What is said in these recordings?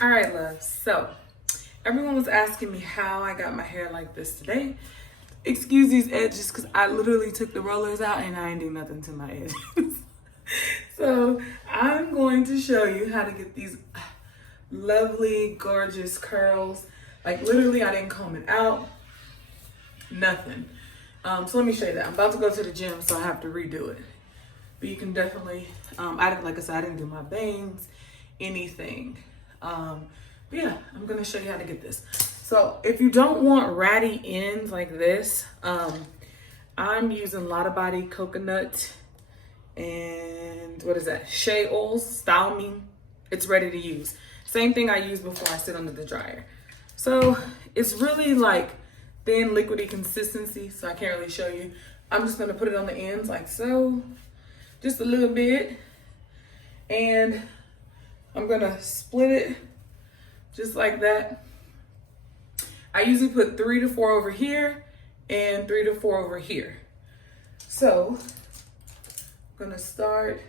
All right, love. So everyone was asking me how I got my hair like this today. Excuse these edges because I literally took the rollers out and I ain't do nothing to my edges. So I'm going to show you how to get these lovely, gorgeous curls. Like literally I didn't comb it out, nothing. So let me show you that. I'm about to go to the gym, so I have to redo it. But you can definitely, like I said, I didn't do my bangs, anything. But yeah, I'm gonna show you how to get this. So if you don't want ratty ends like this, I'm using Lotta Body coconut and what is that? Shea oils, Style Me. It's ready to use. Same thing I use before I sit under the dryer. So it's really like thin liquidy consistency, so I can't really show you. I'm just gonna put it on the ends like so, just a little bit. And I'm gonna split it just like that. I usually put 3 to 4 over here and 3 to 4 over here. So I'm gonna start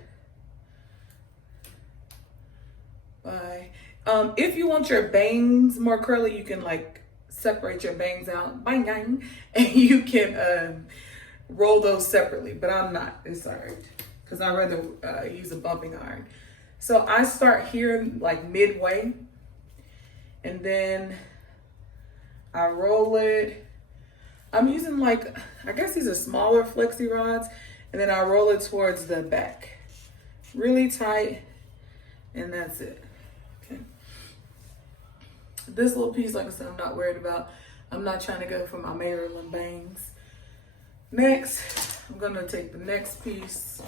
by, if you want your bangs more curly, you can like separate your bangs out, bang, bang, and you can roll those separately, but I'm not, it's all right, because I'd rather use a bumping iron. So I start here like midway, and then I roll it. I'm using like, I guess these are smaller Flexi rods, and then I roll it towards the back. Really tight, and that's it. Okay. This little piece, like I said, I'm not worried about. I'm not trying to go for my Maryland bangs. Next, I'm gonna take the next piece,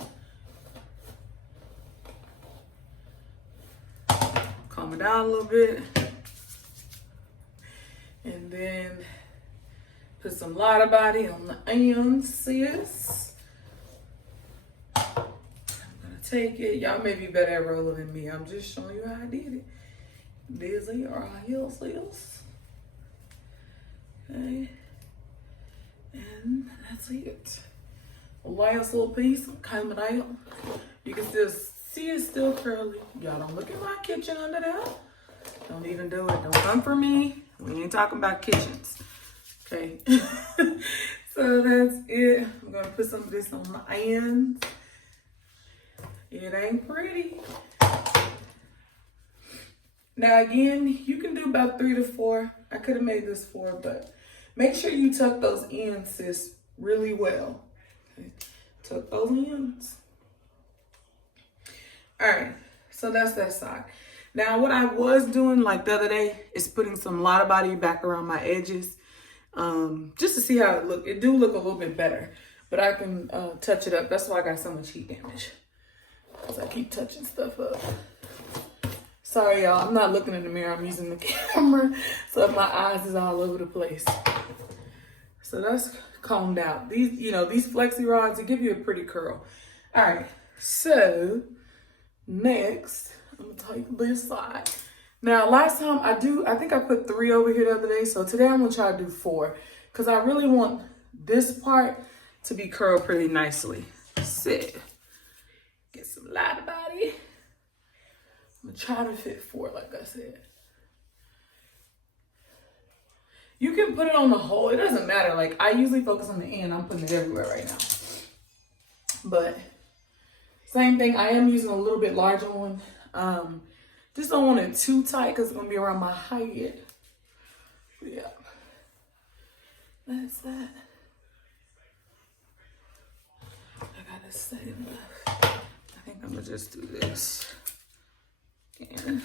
calm it down a little bit, and then put some Lotta Body on the ends, sis. I'm gonna take it. Y'all may be better at rolling than me. I'm just showing you how I did it. Dizzy or heels. Okay. And that's it. Last little piece, comb it out. You can still see it's still curly. Y'all don't look at my kitchen under there. Don't even do it. Don't come for me. We ain't talking about kitchens. Okay. So that's it. I'm gonna put some of this on my ends. It ain't pretty. Now again, you can do about 3 to 4. I could have made this 4, but make sure you tuck those ends, sis, really well. Okay. Tuck those ends. All right, so that's that side. Now what I was doing like the other day is putting some Lotta Body back around my edges, just to see how it look. It do look a little bit better, but I can touch it up. That's why I got so much heat damage, because I keep touching stuff up. Sorry, y'all, I'm not looking in the mirror. I'm using the camera, so my eyes is all over the place. So that's combed out. These, these Flexi rods, they give you a pretty curl. All right, so next, I'm gonna take this side. Now, last time I think I put 3 over here the other day, so today I'm gonna try to do 4, because I really want this part to be curled pretty nicely. Sit. Get some Lotta Body. I'm gonna try to fit 4, like I said. You can put it on the whole, it doesn't matter. Like, I usually focus on the end. I'm putting it everywhere right now. But same thing, I am using a little bit larger one. Just don't want it too tight because it's gonna be around my height. Yeah, that's that. I gotta set it up. I think I'm gonna just do this. And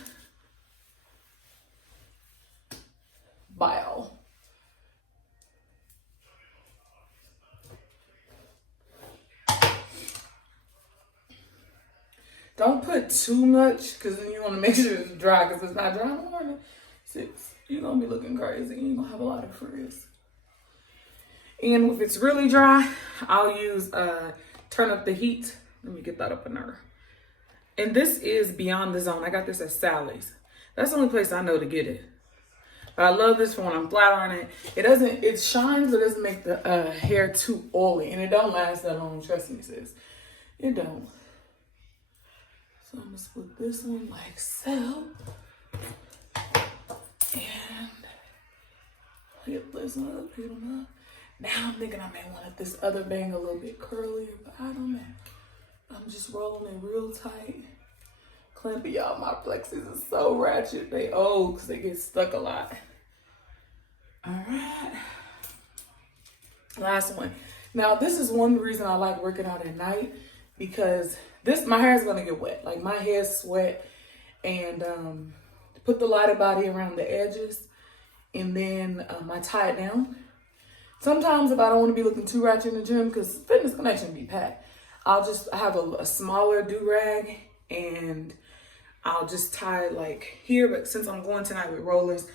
bow. Don't put too much, because then you want to make sure it's dry, because if it's not dry in the morning, you're going to be looking crazy. You're going to have a lot of frizz. And if it's really dry, I'll use Turn Up the Heat. Let me get that up in there. And this is Beyond the Zone. I got this at Sally's. That's the only place I know to get it. But I love this one. I'm flat on it. It shines, but it doesn't make the hair too oily. And it don't last that long, trust me, sis. It don't. So I'm gonna split this one like so. this one up, hit them up. Now I'm thinking I may want this other bang a little bit curlier, but I don't know. I'm just rolling it real tight. Clampy, y'all, my Flexis are so ratchet. They old because they get stuck a lot. All right. Last one. Now, this is one reason I like working out at night, because my hair is going to get wet. Like, my hair's sweat. And put the lighted body around the edges. And then I tie it down. Sometimes if I don't want to be looking too ratchet in the gym, because Fitness Connection be packed, I'll just have a smaller do-rag, and I'll just tie it like here. But since I'm going tonight with rollers,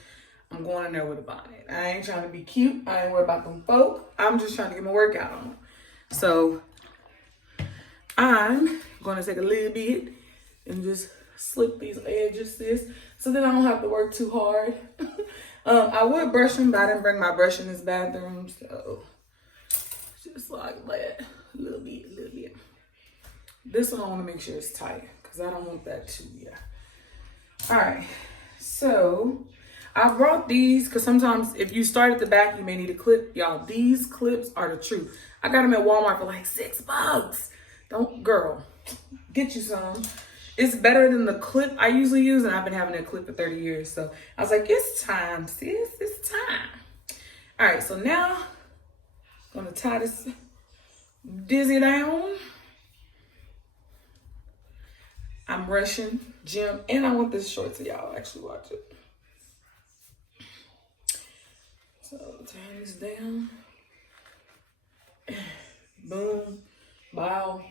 I'm going in there with a bonnet. I ain't trying to be cute. I ain't worried about them folk. I'm just trying to get my workout on. So I'm going to take a little bit and just slip these edges, sis, so then I don't have to work too hard. I would brush them, but I didn't bring my brush in this bathroom, so just like that, a little bit. This one I want to make sure it's tight, because I don't want that too, yeah. All right, so I brought these because sometimes if you start at the back, you may need a clip. Y'all, these clips are the truth. I got them at Walmart for like $6. Girl, get you some. It's better than the clip I usually use, and I've been having that clip for 30 years. So I was like, it's time, sis, it's time. All right, so now I'm gonna tie this dizzy down. I'm rushing gym, and I want this short so y'all actually watch it. So tie this down. Boom, bow.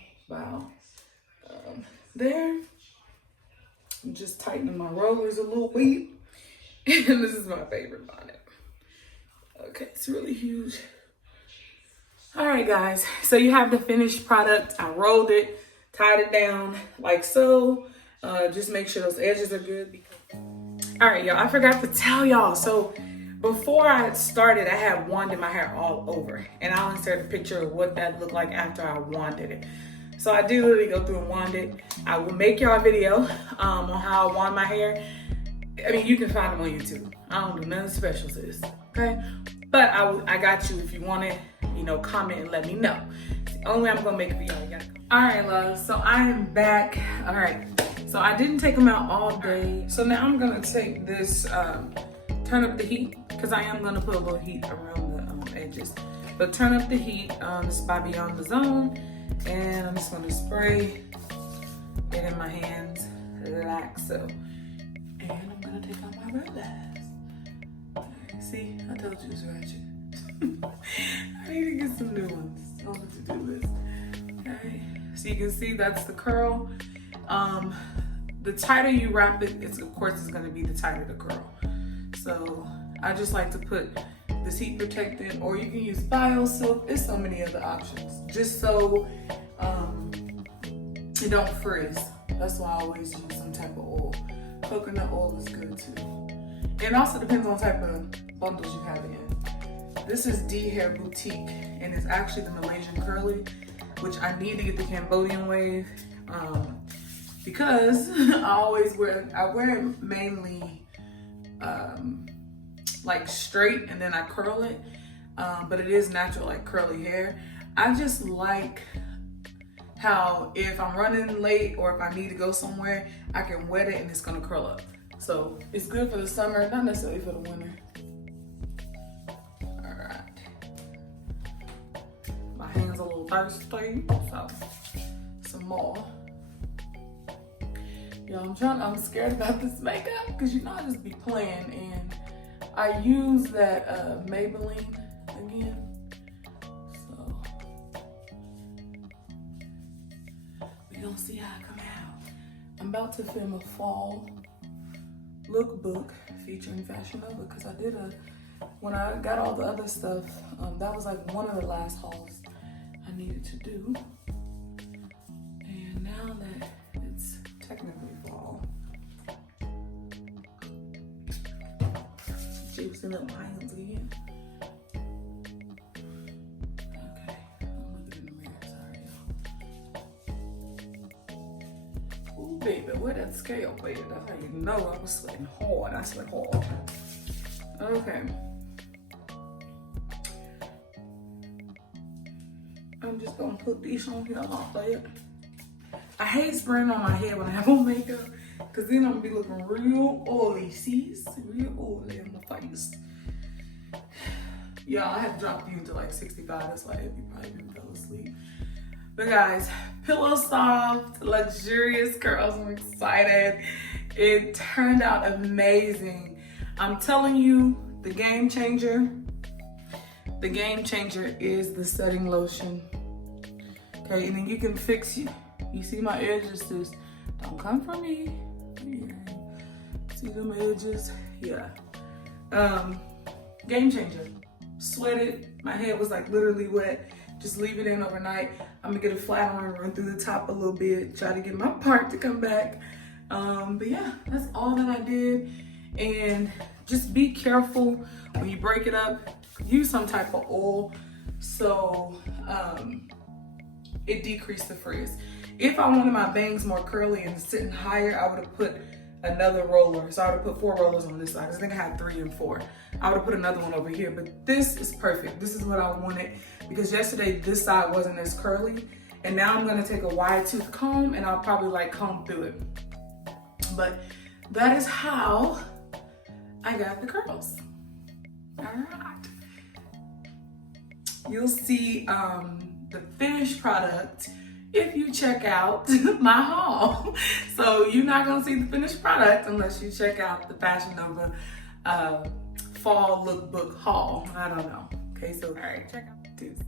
There. I'm just tightening my rollers a little bit. And this is my favorite bonnet. Okay, it's really huge. All right, guys. So you have the finished product. I rolled it, tied it down like so. Just make sure those edges are good. All right, y'all. I forgot to tell y'all. So before I started, I had wanded my hair all over. And I'll insert a picture of what that looked like after I wanded it. So I do literally go through and wand it. I will make y'all a video on how I wand my hair. I mean, you can find them on YouTube. I don't do nothing special to this, okay? But I got you if you want it, comment and let me know. It's the only way I'm gonna make it for y'all. All right, love, so I am back. All right, so I didn't take them out all day. So now I'm gonna take this, turn up the heat, because I am gonna put a little heat around the edges. But turn up the heat, this is by Beyond the Zone. And I'm just gonna spray it in my hands like so. And I'm gonna take out my rollers. Right, see, I told you it's ratchet. I need to get some new ones on the to-do list. Alright, so you can see that's the curl. The tighter you wrap it, of course it's gonna be the tighter the curl. So I just like to put this heat protectant, or you can use bio silk. There's so many other options, just so it don't frizz. That's why I always use some type of oil. Coconut oil is good too. And also depends on the type of bundles you have in. This is D Hair Boutique, and it's actually the Malaysian curly, which I need to get the Cambodian wave because I wear it mainly like straight, and then I curl it, but it is natural, like curly hair. I just like how if I'm running late or if I need to go somewhere, I can wet it and it's gonna curl up. So it's good for the summer, not necessarily for the winter. All right. My hands are a little thirsty, so some more. Yo, I'm scared about this makeup because I just be playing, and I use that Maybelline again. So we gonna see how I come out. I'm about to film a fall lookbook featuring Fashion Nova, because I did when I got all the other stuff, that was like one of the last hauls I needed to do. And now that it's technically fall, juicing up my hands again. Okay, I'm looking in the mirror, sorry y'all. Ooh, baby, where that scale, baby? That's how you know I was sweating hard. I sweat hard. Okay. I'm just gonna put this on here like that. I hate spraying on my head when I have on makeup, cause then I'm gonna be looking real oily. See, real oily in my face. Y'all, I had dropped you to like 65. That's why you probably fell asleep. But guys, pillow soft, luxurious curls. I'm excited. It turned out amazing. I'm telling you, the game changer is the setting lotion. Okay, and then you can fix you. You see my edges, just don't come for me. Yeah. See them edges? Yeah. Game changer. Sweated. My head was like literally wet. Just leave it in overnight. I'm gonna get a flat iron, run through the top a little bit, try to get my part to come back. But yeah, that's all that I did. And just be careful when you break it up. Use some type of oil so it decreased the frizz. If I wanted my bangs more curly and sitting higher, I would have put another roller. So I would have put 4 rollers on this side. I think I had 3 and 4. I would have put another one over here, but this is perfect. This is what I wanted because yesterday this side wasn't as curly. And now I'm gonna take a wide tooth comb and I'll probably like comb through it. But that is how I got the curls. All right. You'll see the finished product if you check out my haul. So you're not gonna see the finished product unless you check out the Fashion Nova fall lookbook haul. I don't know. Okay, so all right, check out this.